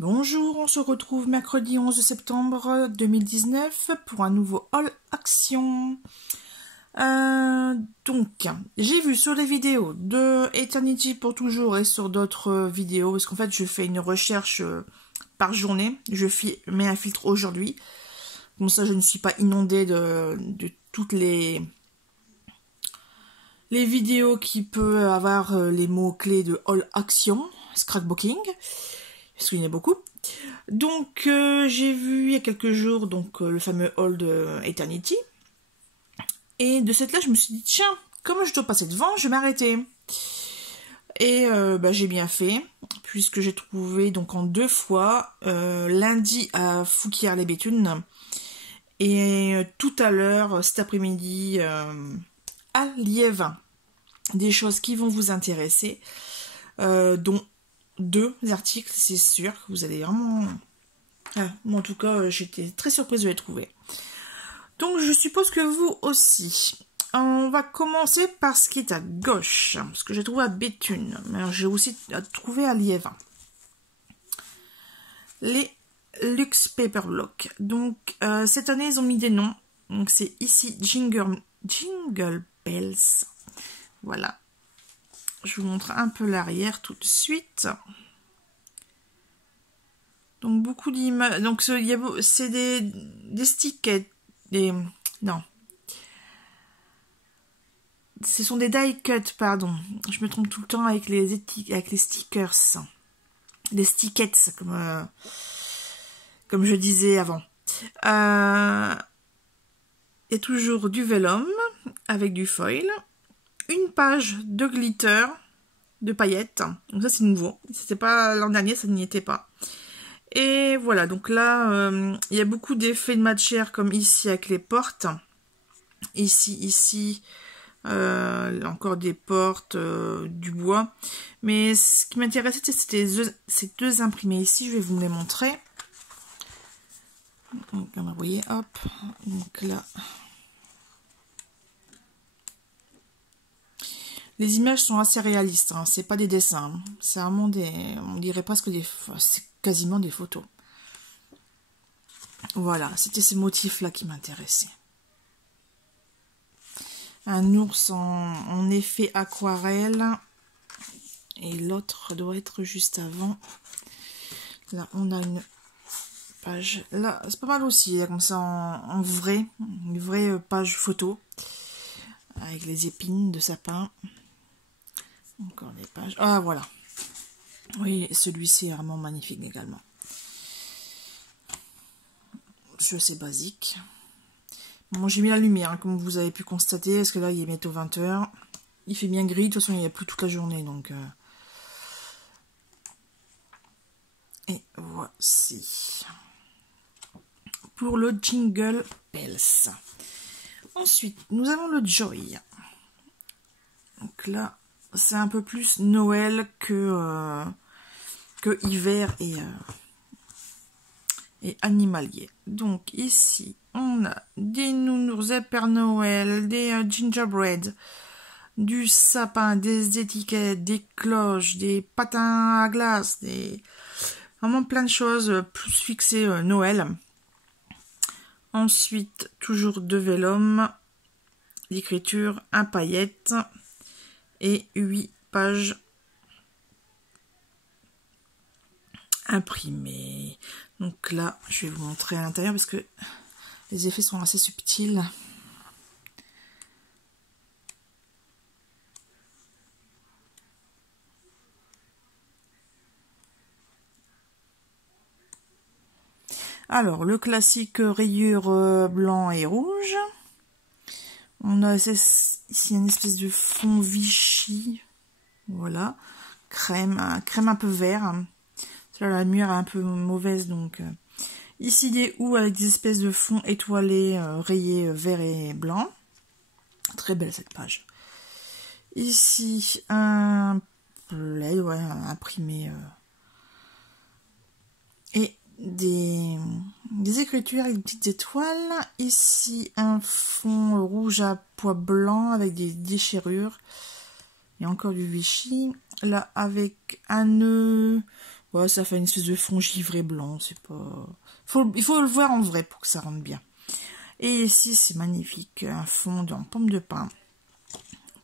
Bonjour, on se retrouve mercredi 11 septembre 2019 pour un nouveau haul action. Donc, j'ai vu sur les vidéos de Eternity pour toujours et sur d'autres vidéos, parce qu'en fait je fais une recherche par journée, je mets un filtre aujourd'hui, comme ça je ne suis pas inondée de toutes les vidéos qui peuvent avoir les mots-clés de haul action, scrapbooking, parce qu'il y en a beaucoup. Donc j'ai vu il y a quelques jours le fameux haul de Eternity. Et de cette là, je me suis dit, tiens, comme je dois passer devant, je vais m'arrêter. Et j'ai bien fait, puisque j'ai trouvé donc en 2 fois, lundi à Fouquier-les-Béthunes, et tout à l'heure, cet après-midi, à Liévin. Des choses qui vont vous intéresser, dont 2 articles, c'est sûr, que vous allez vraiment... moi en tout cas, j'étais très surprise de les trouver. Donc je suppose que vous aussi. On va commencer par ce qui est à gauche, ce que j'ai trouvé à Béthune, mais j'ai aussi trouvé à Liévin. Les Luxe Paper Block. Donc cette année ils ont mis des noms. Donc c'est ici Jingle Bells. Voilà. Je vous montre un peu l'arrière tout de suite. Donc beaucoup d'images. Donc c'est des stickers. Non. Ce sont des die cut, pardon. Je me trompe tout le temps avec les stickers. Des stickets, comme je disais avant. Il y a toujours du vellum avec du foil. Une page de glitter, de paillettes. Donc ça c'est nouveau. C'était pas l'an dernier, ça n'y était pas. Et voilà, donc là, il y a beaucoup d'effets de matière comme ici avec les portes. Ici, encore des portes, du bois. Mais ce qui m'intéressait, c'était ces 2 imprimés ici. Je vais vous les montrer. Donc, vous voyez, hop. Donc là. Les images sont assez réalistes, hein. C'est pas des dessins. Hein. C'est vraiment on dirait presque c'est quasiment des photos. Voilà, c'était ces motifs-là qui m'intéressaient. Un ours en effet aquarelle. Et l'autre doit être juste avant. Là, on a une page. Là, c'est pas mal aussi, là, comme ça, en vrai. Une vraie page photo. Avec les épines de sapin. Encore des pages. Ah, voilà. Oui, celui-ci est vraiment magnifique également. C'est assez basique. Bon, j'ai mis la lumière, hein, comme vous avez pu constater, parce que là, il est bientôt 20 h. Il fait bien gris, de toute façon, il n'y a plus toute la journée, donc... Et voici. Pour le Jingle Bells. Ensuite, nous avons le Joy. Donc là, c'est un peu plus Noël que hiver et animalier. Donc ici, on a des nounours, des Père Noël, des gingerbread, du sapin, des étiquettes, des cloches, des patins à glace, vraiment plein de choses plus fixées Noël. Ensuite, toujours de vellum, l'écriture, un paillette et 8 pages imprimées. Donc là, je vais vous montrer à l'intérieur parce que les effets sont assez subtils. Alors, le classique rayure blanc et rouge. On a ici une espèce de fond Vichy. Voilà. Crème un peu vert. Là, la lumière est un peu mauvaise, donc... Ici, des houes avec des espèces de fonds étoilés, rayés vert et blanc. Très belle cette page. Ici, un plaid, ouais, imprimé. Et des écritures avec des petites étoiles. Ici, un fond rouge à pois blanc avec des déchirures. Et encore du Vichy. Là, avec un nœud Ouais, ça fait une espèce de fond givré blanc, c'est pas... il faut le voir en vrai pour que ça rentre bien. Et ici, c'est magnifique, un fond en pomme de pin,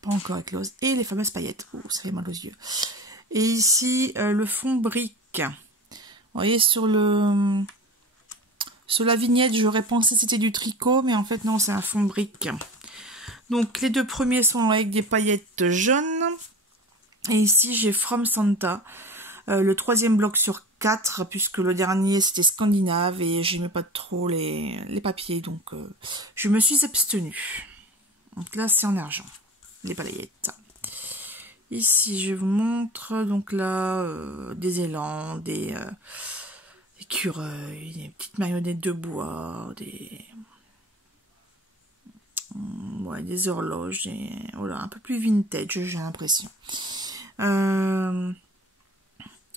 pas encore éclose, et les fameuses paillettes. Oh, ça fait mal aux yeux. Et ici, le fond brique. Vous voyez, sur la vignette, j'aurais pensé que c'était du tricot, mais en fait, non, c'est un fond brique. Donc, les deux premiers sont avec des paillettes jaunes. Et ici, j'ai From Santa. Le troisième bloc sur 4, puisque le dernier, c'était scandinave, et j'aimais pas trop les papiers, donc je me suis abstenue. Donc là, c'est en argent, les paillettes. Ici, je vous montre, donc là, des élans, des écureuils, des petites marionnettes de bois, ouais, des horloges, voilà, un peu plus vintage, j'ai l'impression.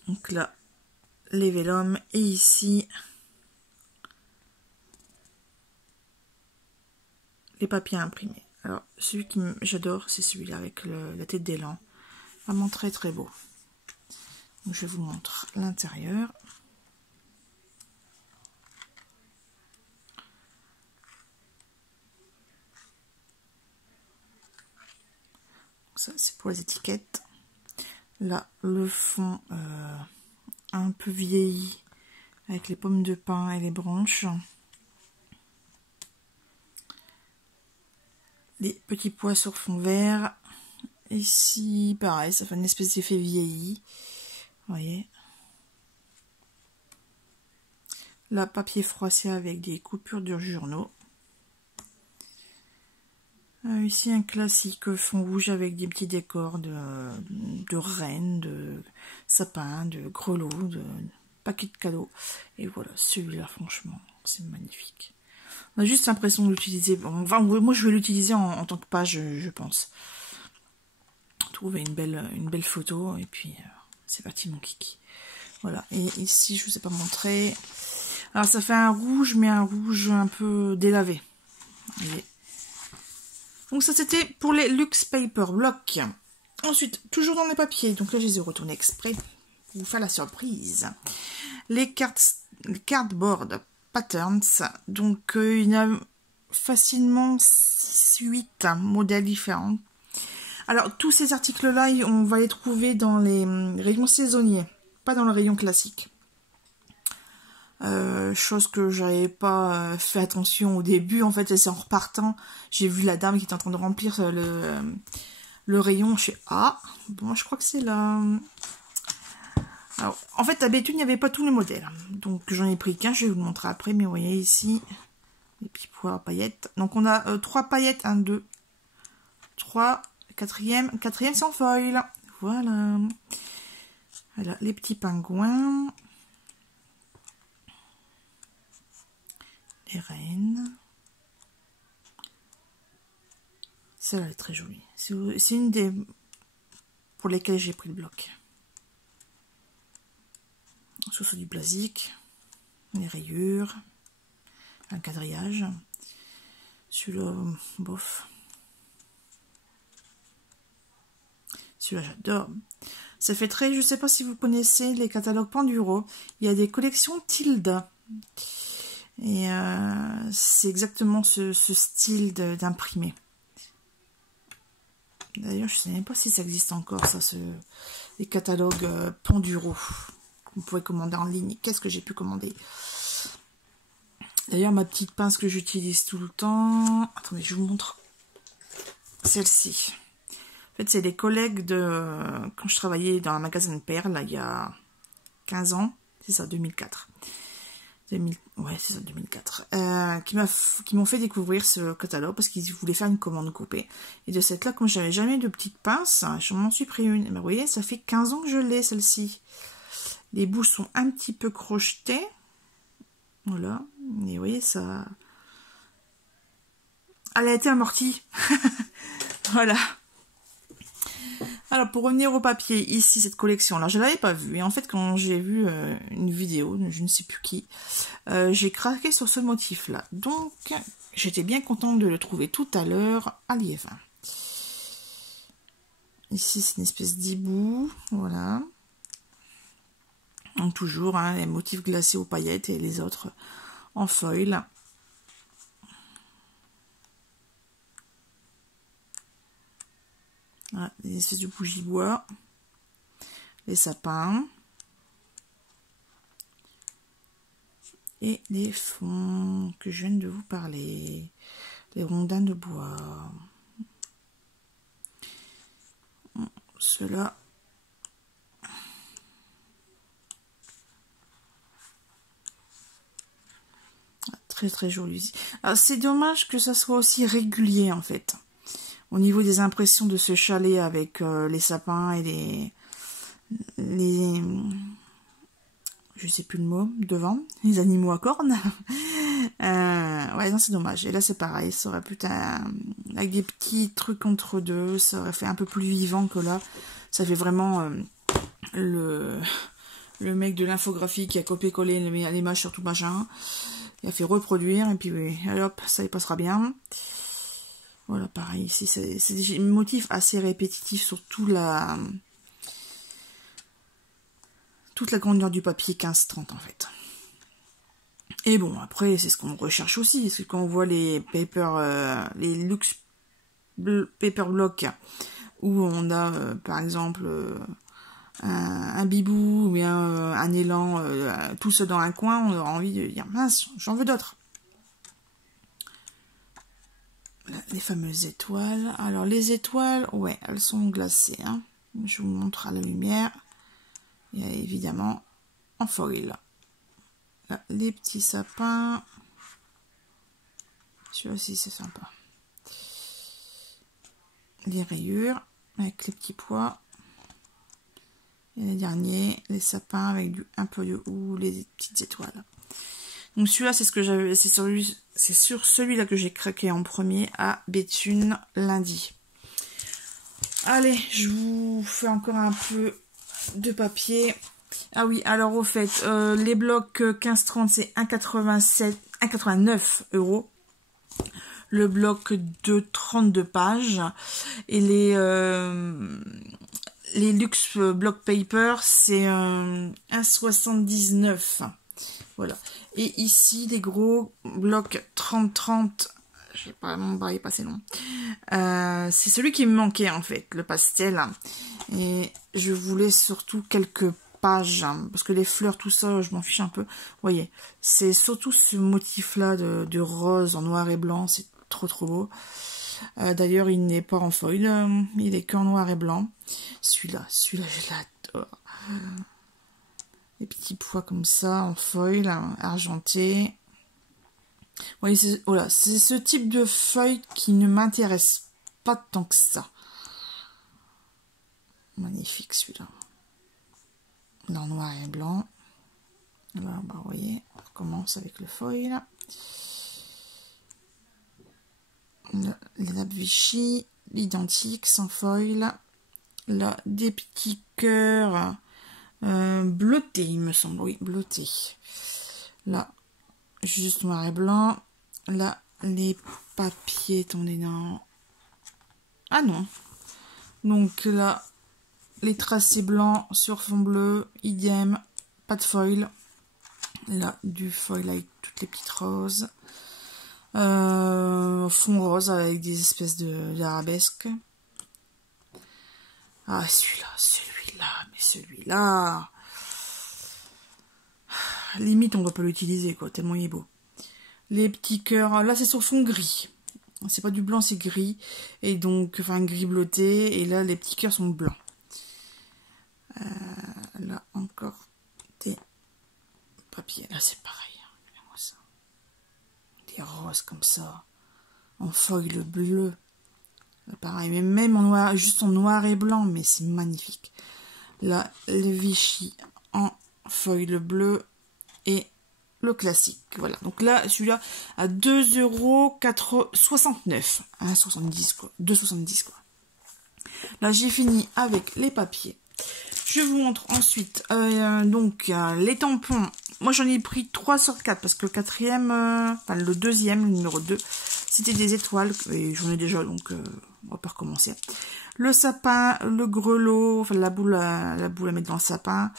Donc là, les vélums, et ici, les papiers imprimés. Alors, celui que j'adore, c'est celui-là avec la tête d'élan. Vraiment très très beau. Donc, je vous montre l'intérieur. Ça, c'est pour les étiquettes. Là, le fond un peu vieilli avec les pommes de pin et les branches. Les petits pois sur fond vert. Ici, pareil, ça fait une espèce d'effet vieilli. Vous voyez. Là, papier froissé avec des coupures de journaux. Ici, un classique fond rouge avec des petits décors de rennes, de sapins, de grelots, de paquets de cadeaux. Et voilà, celui-là, franchement, c'est magnifique. On a juste l'impression de l'utiliser. Enfin, moi, je vais l'utiliser en tant que page, je pense. Trouver une belle photo, et puis c'est parti, mon kiki. Voilà, et ici, je vous ai pas montré. Alors, ça fait un rouge, mais un rouge un peu délavé. Vous voyez. Donc ça, c'était pour les Luxe Paper Block. Ensuite, toujours dans les papiers, donc là, je les ai retournés exprès pour vous faire la surprise. Les cardboard patterns, donc il y a facilement 6-8 modèles différents. Alors, tous ces articles-là, on va les trouver dans les rayons saisonniers, pas dans le rayon classique. Chose que j'avais pas fait attention au début, en fait, c'est en repartant, j'ai vu la dame qui était en train de remplir le rayon, je suis ah, bon, je crois que c'est là. Alors, en fait, d'habitude, il n'y avait pas tous les modèles, donc j'en ai pris qu'un, je vais vous le montrer après, mais vous voyez ici, les petits pois paillettes. Donc, on a 3 paillettes, 1, 2, 3, quatrième sans foil, voilà. Voilà, les petits pingouins. Les rennes. Celle-là est très jolie. C'est une des pour lesquelles j'ai pris le bloc. Ce sont du basique, les rayures, un quadrillage. Celui-là, bof. Celui-là, j'adore. Ça fait très, je sais pas si vous connaissez les catalogues Panduro. Il y a des collections Tilda. Et c'est exactement ce style d'imprimé. D'ailleurs, je ne sais même pas si ça existe encore, ça, les catalogues Panduro. Vous pouvez commander en ligne. Qu'est-ce que j'ai pu commander? D'ailleurs, ma petite pince que j'utilise tout le temps. Attendez, je vous montre. Celle-ci. En fait, c'est des collègues de... Quand je travaillais dans un magasin de perles, il y a 15 ans. C'est ça, 2004. Ouais, c'est ça, 2004. Qui m'ont fait découvrir ce catalogue parce qu'ils voulaient faire une commande coupée. Et de cette là, comme j'avais jamais de petite pince, je m'en suis pris une. Et ben, vous voyez, ça fait 15 ans que je l'ai, celle-ci. Les bouts sont un petit peu crochetés. Voilà. Et vous voyez, ça... Elle a été amortie. Voilà. Alors, pour revenir au papier, ici, cette collection-là, je ne l'avais pas vue. Et en fait, quand j'ai vu une vidéo, je ne sais plus qui, j'ai craqué sur ce motif-là. Donc, j'étais bien contente de le trouver tout à l'heure à Liévin. Ici, c'est une espèce d'hibou. Voilà. Donc toujours hein, les motifs glacés aux paillettes et les autres en foil. Voilà, des espèces de bougies bois, les sapins et les fonds que je viens de vous parler, les rondins de bois. Ceux-là, très très joli. C'est dommage que ça soit aussi régulier en fait. Au niveau des impressions de ce chalet avec les sapins et les je sais plus le mot devant, les animaux à cornes. Ouais non c'est dommage. Et là c'est pareil, ça aurait pu avec des petits trucs entre deux, ça aurait fait un peu plus vivant que là. Ça fait vraiment le mec de l'infographie qui a copié-collé les images sur tout machin. Il a fait reproduire et puis oui, hop, ça y passera bien. Voilà, pareil, ici c'est des motifs assez répétitifs sur toute la grandeur du papier 15-30 en fait. Et bon, après, c'est ce qu'on recherche aussi, c'est quand on voit les les luxe paper blocks où on a par exemple un bibou ou bien un élan tout seul dans un coin, on aura envie de dire mince, j'en veux d'autres. Les fameuses étoiles. Alors les étoiles, ouais, elles sont glacées. Hein. Je vous montre à la lumière. Il y a évidemment en foil. Là, les petits sapins. Celui-là aussi c'est sympa. Les rayures avec les petits pois. Et les derniers, les sapins avec un peu de houx, les petites étoiles. Donc celui-là, c'est ce que j'avais, c'est sur celui-là que j'ai craqué en premier à Béthune lundi. Allez, je vous fais encore un peu de papier. Ah oui, alors au fait, les blocs 15-30 c'est 1,89 €. Le bloc de 32 pages et les luxe block paper c'est 1,79 €. Voilà. Et ici, les gros blocs 30-30, je sais pas, mon bras est passé long. C'est celui qui me manquait en fait, le pastel. Et je voulais surtout quelques pages, hein, parce que les fleurs, tout ça, je m'en fiche un peu. Vous voyez, c'est surtout ce motif-là de rose en noir et blanc, c'est trop trop beau. D'ailleurs, il n'est pas en foil, il est qu'en noir et blanc. Celui-là, je l'adore. Des petits pois comme ça en foil argenté. Vous voyez, voilà, c'est ce type de feuille qui ne m'intéresse pas tant que ça. Magnifique celui-là. Dans noir et blanc. Alors, bah, vous voyez, on recommence avec le foil. Les nappes Vichy, l'identique sans foil. Là, des petits cœurs. Bleuté, il me semble, oui, bleuté. Là, juste noir et blanc. Là, les papiers, attendez, non. Ah non. Donc là, les tracés blancs sur fond bleu, idem, pas de foil. Là, du foil avec toutes les petites roses. Fond rose avec des espèces d'arabesques. Ah, mais celui-là, limite on ne doit pas l'utiliser quoi, tellement il est beau. Les petits cœurs, là c'est sur fond gris, c'est pas du blanc, c'est gris, et donc, enfin gris bleuté, et là les petits cœurs sont blancs. Là encore des papiers, là c'est pareil, regardez-moi ça. Des roses comme ça, en foil bleu. Pareil, mais même en noir, juste en noir et blanc, mais c'est magnifique. Là, le Vichy en foil bleu et le classique. Voilà, donc là, celui-là à 2,69 €. 1,70 quoi. 2,70 quoi. Là, j'ai fini avec les papiers. Je vous montre ensuite donc les tampons. Moi, j'en ai pris 3 sur 4 parce que le quatrième, enfin le deuxième, le numéro 2, c'était des étoiles et j'en ai déjà, donc on va pas recommencer. Le sapin, le grelot, enfin la boule à mettre dans le sapin,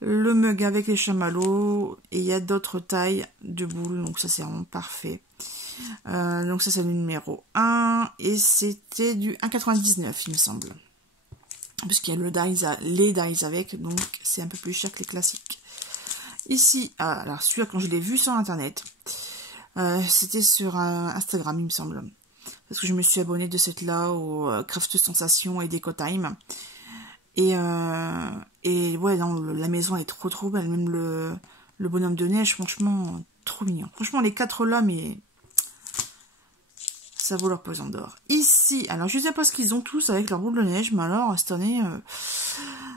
le mug avec les chamallows, et il y a d'autres tailles de boules, donc ça c'est vraiment parfait. Donc ça c'est le numéro 1, et c'était du 1,99 il me semble. Parce qu'il y a les dies avec, donc c'est un peu plus cher que les classiques. Ici, alors celui-là quand je l'ai vu sur internet, c'était sur Instagram il me semble. Parce que je me suis abonnée de cette là au Craft Sensation et Déco Time. Et ouais, non, la maison est trop belle. Même le bonhomme de neige, franchement, trop mignon. Franchement, les 4 là, mais ça vaut leur pesant d'or. Ici, alors je sais pas ce qu'ils ont tous avec leur boule de neige, mais alors cette année,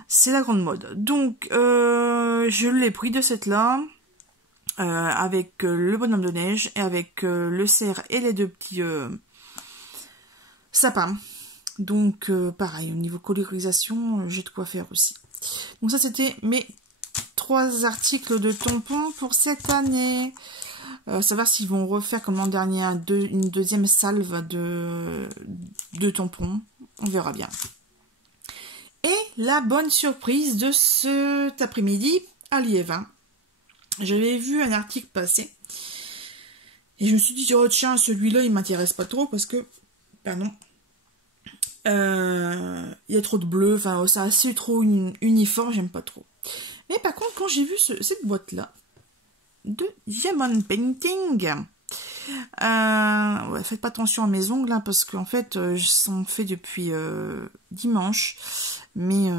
c'est la grande mode. Donc, je l'ai pris de cette là, avec le bonhomme de neige et avec le cerf et les 2 petits sapins. Donc, pareil, au niveau colorisation, j'ai de quoi faire aussi. Donc ça, c'était mes 3 articles de tampons pour cette année. Savoir s'ils vont refaire comme l'an dernier une deuxième salve de tampons. On verra bien. Et la bonne surprise de cet après-midi à Liévin. J'avais vu un article passer. Et je me suis dit, oh tiens, celui-là, il m'intéresse pas trop parce que... Pardon. Il y a trop de bleu, enfin c'est assez trop uniforme, j'aime pas trop. Mais par contre, quand j'ai vu cette boîte-là, de Diamond Painting, ouais, faites pas attention à mes ongles, hein, parce qu'en fait, je s'en fais depuis dimanche, mais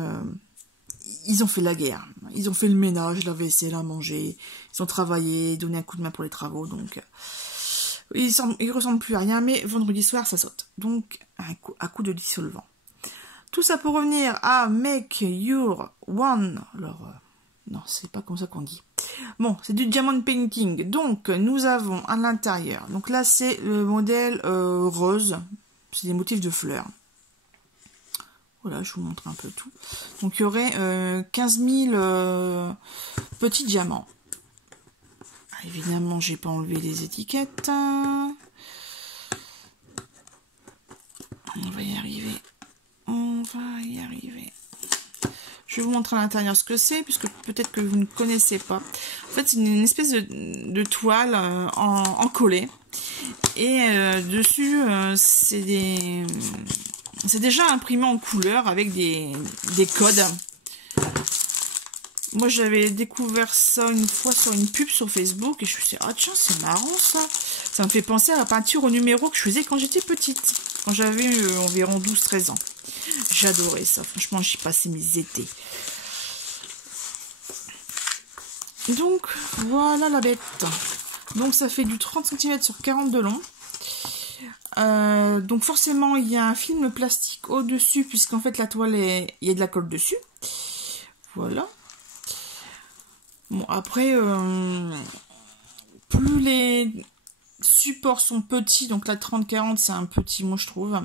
ils ont fait la guerre. Ils ont fait le ménage, la vaisselle, à manger, ils ont travaillé, donné un coup de main pour les travaux, donc... Ils ressemblent plus à rien, mais vendredi soir, ça saute. Donc, à coup de dissolvant. Tout ça pour revenir à Make Your One. Alors, non, c'est pas comme ça qu'on dit. Bon, c'est du Diamond Painting. Donc, nous avons à l'intérieur. Donc là, c'est le modèle rose. C'est des motifs de fleurs. Voilà, je vous montre un peu tout. Donc, il y aurait 15 000 petits diamants. Évidemment, j'ai pas enlevé les étiquettes. On va y arriver. On va y arriver. Je vais vous montrer à l'intérieur ce que c'est, puisque peut-être que vous ne connaissez pas. En fait, c'est une espèce de toile en collé. Et dessus, c'est déjà imprimé en couleur avec des codes. Moi, j'avais découvert ça une fois sur une pub sur Facebook et je me suis dit, ah tiens, c'est marrant ça. Ça me fait penser à la peinture au numéro que je faisais quand j'étais petite, quand j'avais environ 12-13 ans. J'adorais ça, franchement, j'y passais mes étés. Donc, voilà la bête. Donc, ça fait du 30 cm sur 40 de long. Donc, forcément, il y a un film plastique au-dessus, puisqu'en fait, la toile, il y a de la colle dessus. Voilà. Bon, après, plus les supports sont petits, donc la 30-40 c'est un petit mot je trouve,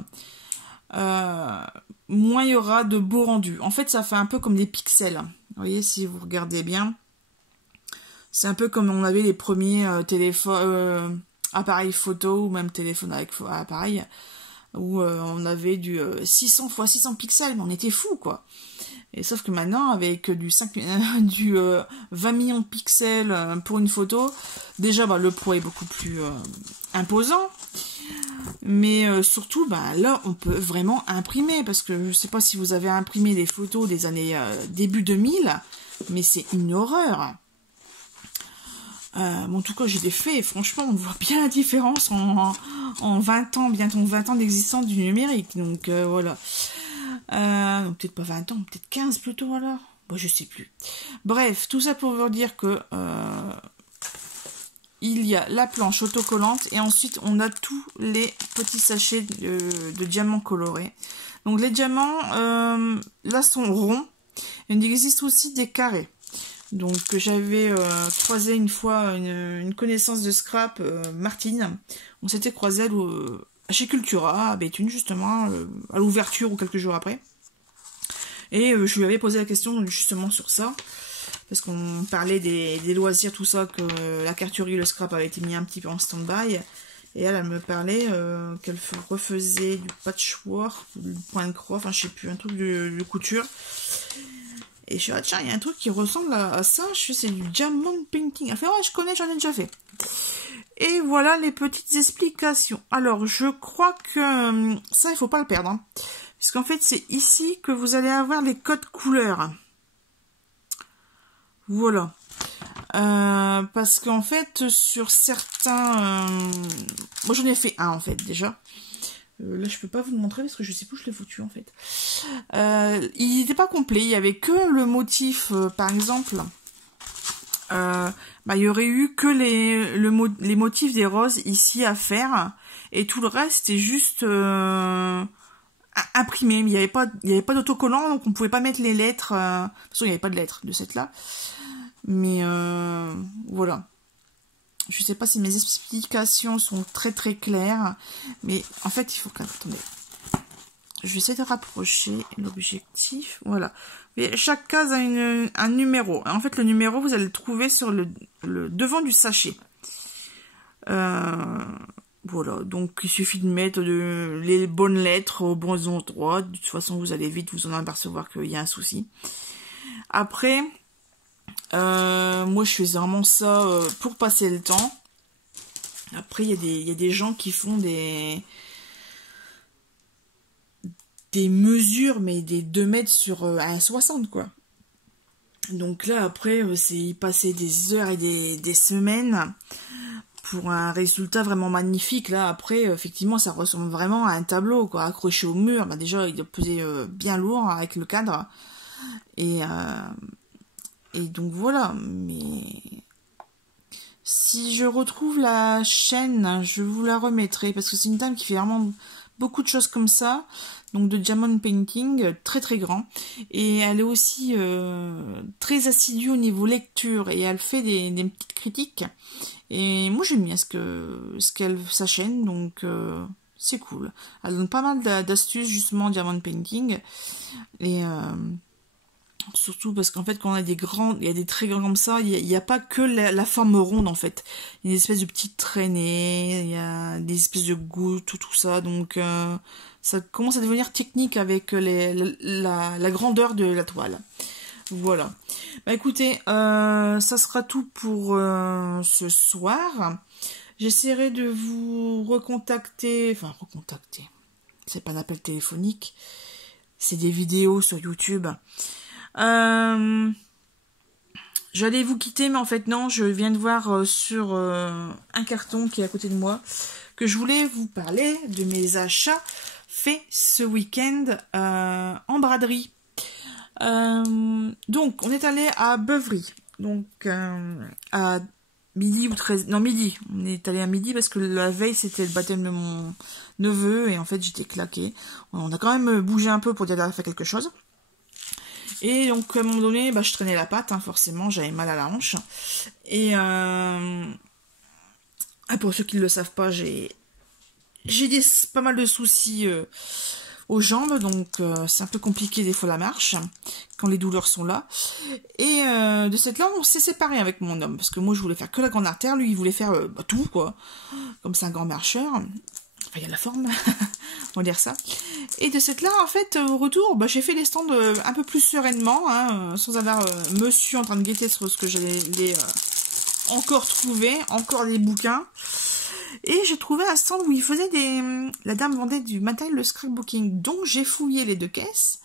moins il y aura de beau rendu. En fait, ça fait un peu comme des pixels. Vous voyez, si vous regardez bien, c'est un peu comme on avait les premiers appareils photo ou même téléphone avec appareil, où on avait du 600 x 600 pixels, mais on était fou quoi. Et sauf que maintenant, avec du 20 millions de pixels pour une photo, déjà le poids est beaucoup plus imposant. Mais surtout, là, on peut vraiment imprimer. Parce que je ne sais pas si vous avez imprimé des photos des années début 2000, mais c'est une horreur. En tout cas, j'ai des faits et franchement, on voit bien la différence en 20 ans, bientôt 20 ans d'existence du numérique. Donc voilà. Peut-être pas 20 ans, peut-être 15 plutôt alors. Bon, je sais plus. Bref, tout ça pour vous dire que il y a la planche autocollante et ensuite on a tous les petits sachets de diamants colorés. Donc les diamants là sont ronds. Il existe aussi des carrés. Donc j'avais croisé une fois une connaissance de scrap, Martine. On s'était croisé chez Cultura, à Béthune justement, à l'ouverture ou quelques jours après. Et je lui avais posé la question justement sur ça, parce qu'on parlait des loisirs, tout ça, que la carturerie, le scrap avait été mis un petit peu en stand-by. Et elle me parlait qu'elle refaisait du patchwork, du point de croix, enfin je sais plus, un truc de couture. Et je suis tiens, il y a un truc qui ressemble à ça. Je fais, c'est du diamond painting. Elle fait, ouais, je connais, j'en ai déjà fait. Et voilà les petites explications. Alors, je crois que ça, il faut pas le perdre. Hein. Parce qu'en fait, c'est ici que vous allez avoir les codes couleurs. Voilà. Parce qu'en fait, sur certains... moi, j'en ai fait un, en fait, déjà. Là, je peux pas vous le montrer parce que je sais plus où je l'ai foutu, en fait. Il n'était pas complet. Il y avait que le motif, par exemple... il y aurait eu que les motifs des roses ici à faire. Et tout le reste est juste... imprimé, mais il n'y avait pas d'autocollant, donc on pouvait pas mettre les lettres. De toute façon, il n'y avait pas de lettres de cette là. Mais voilà. Je sais pas si mes explications sont très très claires, mais en fait, il faut que... Attendez. Je vais essayer de rapprocher l'objectif. Voilà. Et chaque case a un numéro. En fait, le numéro, vous allez le trouver sur le devant du sachet. Voilà, donc il suffit de mettre les bonnes lettres aux bons endroits. De toute façon, vous allez vite vous en apercevoir qu'il y a un souci. Après, moi je fais vraiment ça pour passer le temps. Après, il y a des gens qui font des mesures, mais des 2 mètres sur 1,60 quoi. Donc là, après, c'est y passer des heures et des semaines pour un résultat vraiment magnifique. Là, après, effectivement, ça ressemble vraiment à un tableau, quoi, accroché au mur. Bah, déjà, il doit peser bien lourd avec le cadre. Et donc, voilà. Mais si je retrouve la chaîne, je vous la remettrai. Parce que c'est une dame qui fait vraiment beaucoup de choses comme ça. Donc, de diamond painting, très très grand. Et elle est aussi très assidue au niveau lecture. Et elle fait des petites critiques. Et moi j'aime bien sa chaîne, donc c'est cool. Elle donne pas mal d'astuces justement diamond painting. Et surtout parce qu'en fait quand on a des grands, il y a des très grands comme ça, il n'y a pas que la forme ronde en fait. Il y a des espèces de petites traînées, il y a des espèces de gouttes, tout ça. Donc ça commence à devenir technique avec la grandeur de la toile. Voilà. Bah écoutez, ça sera tout pour ce soir. J'essaierai de vous recontacter. Enfin, recontacter. C'est pas un appel téléphonique. C'est des vidéos sur YouTube. J'allais vous quitter, mais en fait non. Je viens de voir sur un carton qui est à côté de moi que je voulais vous parler de mes achats faits ce week-end en braderie. Donc on est allé à Beuvry, donc à midi ou 13, non midi, on est allé à midi parce que la veille c'était le baptême de mon neveu et en fait j'étais claquée. On a quand même bougé un peu pour dire d'aller faire quelque chose. Et donc à un moment donné, bah, je traînais la patte, hein, forcément j'avais mal à la hanche. Et pour ceux qui ne le savent pas, j'ai pas mal de soucis aux jambes, donc c'est un peu compliqué des fois la marche quand les douleurs sont là. Et de cette là on s'est séparés avec mon homme parce que moi je voulais faire que la grande artère, lui il voulait faire tout quoi, comme c'est un grand marcheur, enfin il y a la forme on va dire ça. Et de cette là en fait au retour bah, j'ai fait les stands un peu plus sereinement, hein, sans avoir monsieur en train de guetter sur ce que j'allais encore trouver, encore des bouquins. Et j'ai trouvé un stand où il faisait la dame vendait du matériel de scrapbooking. Donc j'ai fouillé les 2 caisses.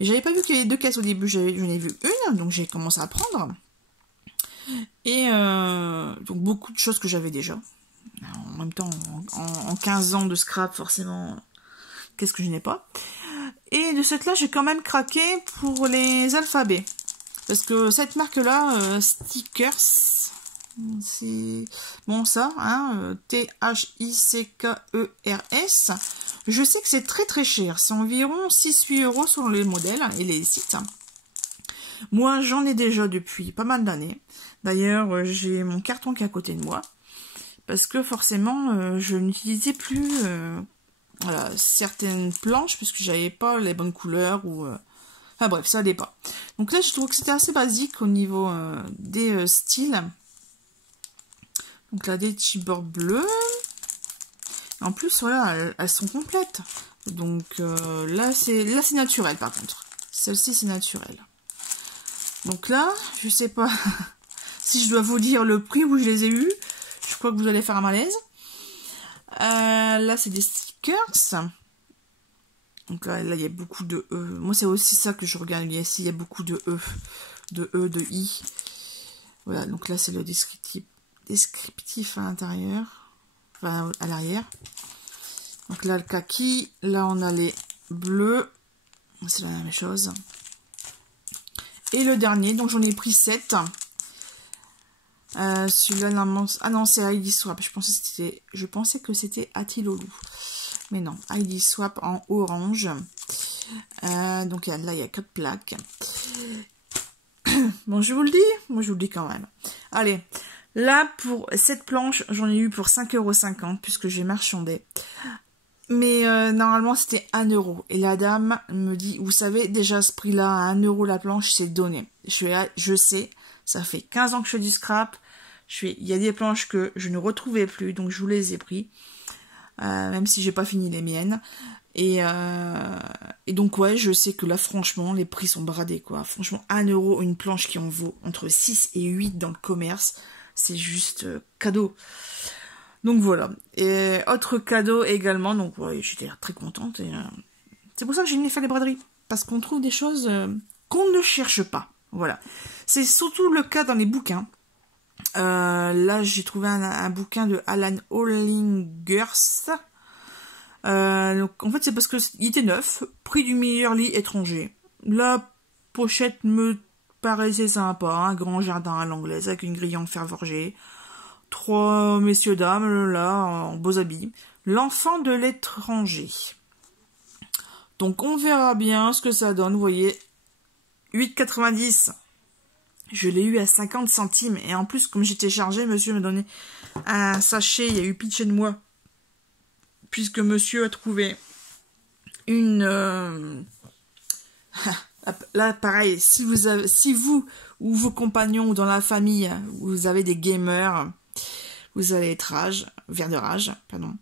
Mais j'avais pas vu qu'il y avait 2 caisses au début. J'en ai vu une, donc j'ai commencé à prendre. Et donc beaucoup de choses que j'avais déjà. En même temps, en 15 ans de scrap, forcément, qu'est-ce que je n'ai pas. Et de cette là, j'ai quand même craqué pour les alphabets. Parce que cette marque-là, Stickers... c'est bon ça, hein, T-H-I-C-K-E-R-S. Je sais que c'est très très cher, c'est environ 6-8 € selon les modèles et les sites. Moi j'en ai déjà depuis pas mal d'années. D'ailleurs j'ai mon carton qui est à côté de moi parce que forcément je n'utilisais plus voilà, certaines planches parce que j'avais pas les bonnes couleurs ou enfin bref ça allait pas. Donc là je trouve que c'était assez basique au niveau des styles. Donc là, des chipboards bleus. En plus, voilà, elles sont complètes. Donc là, c'est naturel par contre. Celle-ci, c'est naturel. Donc là, je sais pas si je dois vous dire le prix où je les ai eus. Je crois que vous allez faire un malaise. Là, c'est des stickers. Donc là, il y a beaucoup de E. Moi, c'est aussi ça que je regarde. Ici, il y a beaucoup de E, de I. Voilà, donc là, c'est le descriptif à l'intérieur. Enfin, à l'arrière. Donc là, le kaki. Là, on a les bleus. C'est la même chose. Et le dernier, donc j'en ai pris 7. Celui-là, ah non, c'est ID Swap. Je pensais que c'était Atilolou. Mais non, ID Swap en orange. Donc là, il y a 4 plaques. Bon, je vous le dis. Moi, je vous le dis quand même. Allez, là, pour cette planche, j'en ai eu pour 5,50 € puisque j'ai marchandé. Mais normalement, c'était 1 €. Et la dame me dit, vous savez, déjà, ce prix-là, à 1 € la planche, c'est donné. Je sais, ça fait 15 ans que je fais du scrap. Il y a des planches que je ne retrouvais plus, donc je vous les ai pris. Même si j'ai pas fini les miennes. Et donc, ouais, je sais que là, franchement, les prix sont bradés, quoi. Franchement, 1 € une planche qui en vaut entre 6 et 8 dans le commerce, c'est juste cadeau. Donc voilà. Et autre cadeau également, donc ouais, j'étais très contente. Et c'est pour ça que j'ai mis faire les braderies. Parce qu'on trouve des choses qu'on ne cherche pas. Voilà. C'est surtout le cas dans les bouquins. Là, j'ai trouvé un bouquin de Alan Hollingers. Donc, en fait, c'est parce qu'il était neuf. Prix du meilleur lit étranger. La pochette me paraissait sympa. Un grand jardin à l'anglaise avec une grille en fer forgé. 3 messieurs dames, là, en beaux habits. L'enfant de l'étranger. Donc, on verra bien ce que ça donne. Vous voyez, 8,90 €. Je l'ai eu à 50 centimes. Et en plus, comme j'étais chargée, monsieur m'a donné un sachet. Il y a eu pitié de moi. Puisque monsieur a trouvé une... Là, pareil, si vous ou vos compagnons ou dans la famille, vous avez des gamers, vous allez être vers de rage, pardon.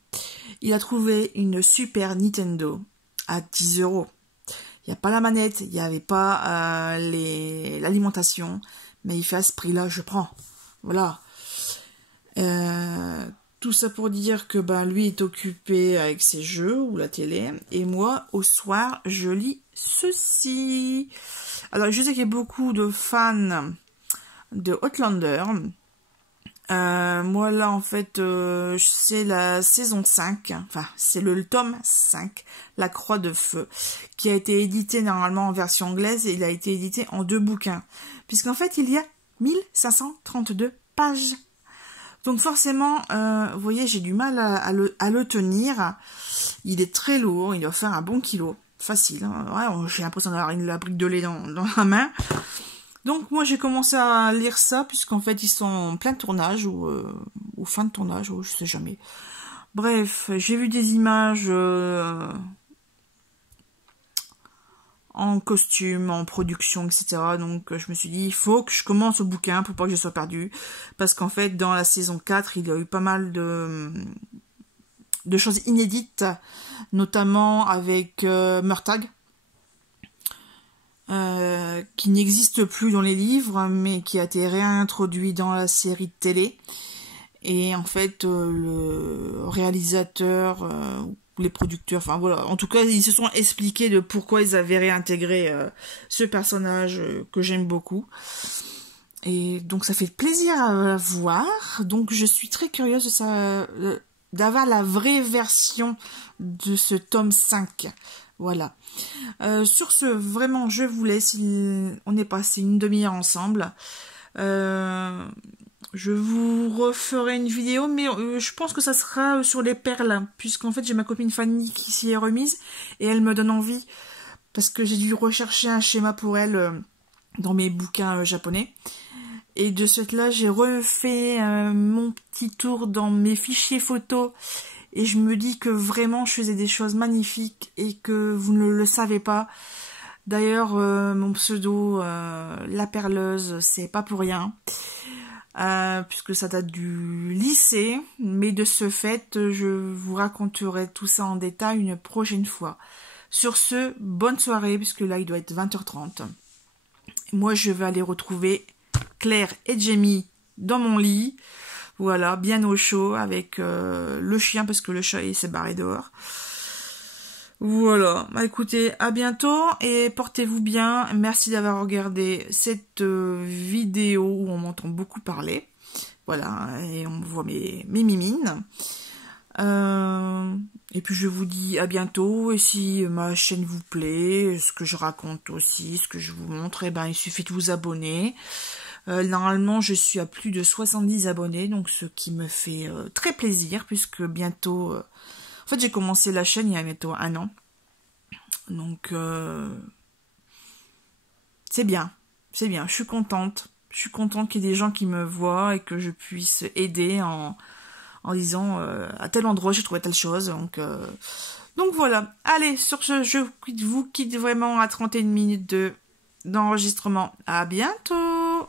Il a trouvé une Super Nintendo à 10 €. Il n'y a pas la manette, il n'y avait pas l'alimentation, mais il fait à ce prix-là, je prends. Voilà. Tout ça pour dire que lui est occupé avec ses jeux ou la télé, et moi, au soir, je lis ceci. Alors, je sais qu'il y a beaucoup de fans de Outlander. Moi, là, en fait, c'est la saison 5, enfin, c'est le tome 5, La Croix de Feu, qui a été édité normalement en version anglaise, et il a été édité en 2 bouquins, puisqu'en fait, il y a 1532 pages. Donc forcément, vous voyez, j'ai du mal à le tenir. Il est très lourd, il doit faire un bon kilo. Facile, hein. Ouais, j'ai l'impression d'avoir la brique de lait dans la main. Donc moi j'ai commencé à lire ça, puisqu'en fait ils sont en plein tournage, ou fin de tournage, ou je sais jamais. Bref, j'ai vu des images en costume, en production, etc. Donc je me suis dit, il faut que je commence au bouquin pour pas que je sois perdue. Parce qu'en fait, dans la saison 4, il y a eu pas mal de choses inédites, notamment avec Murtagh, qui n'existe plus dans les livres, mais qui a été réintroduit dans la série de télé. Et en fait, le réalisateur... les producteurs, enfin voilà, en tout cas ils se sont expliqués de pourquoi ils avaient réintégré ce personnage que j'aime beaucoup, et donc ça fait plaisir à voir. Donc je suis très curieuse d'avoir la vraie version de ce tome 5. Voilà. Sur ce, vraiment je vous laisse, on est passé une demi-heure ensemble. Je vous referai une vidéo, mais je pense que ça sera sur les perles, puisqu'en fait j'ai ma copine Fanny qui s'y est remise, et elle me donne envie, parce que j'ai dû rechercher un schéma pour elle dans mes bouquins japonais. Et de ce fait là, j'ai refait mon petit tour dans mes fichiers photos, et je me dis que vraiment je faisais des choses magnifiques, et que vous ne le savez pas. D'ailleurs, mon pseudo, La Perleuse, c'est pas pour rien. Puisque ça date du lycée, mais de ce fait, je vous raconterai tout ça en détail une prochaine fois. Sur ce, bonne soirée, puisque là, il doit être 20h30. Moi, je vais aller retrouver Claire et Jamie dans mon lit. Voilà, bien au chaud avec le chien parce que le chat il s'est barré dehors. Voilà, bah écoutez, à bientôt et portez-vous bien. Merci d'avoir regardé cette vidéo où on m'entend beaucoup parler. Voilà, et on voit mes mimines. Et puis je vous dis à bientôt. Et si ma chaîne vous plaît, ce que je raconte aussi, ce que je vous montre, eh ben, il suffit de vous abonner. Normalement, je suis à plus de 70 abonnés, donc ce qui me fait très plaisir, puisque bientôt... En fait, j'ai commencé la chaîne il y a bientôt 1 an. Donc, c'est bien. C'est bien. Je suis contente. Je suis contente qu'il y ait des gens qui me voient et que je puisse aider en disant à tel endroit j'ai trouvé telle chose. Donc voilà. Allez, sur ce, je vous quitte vraiment à 31 minutes d'enregistrement. À bientôt!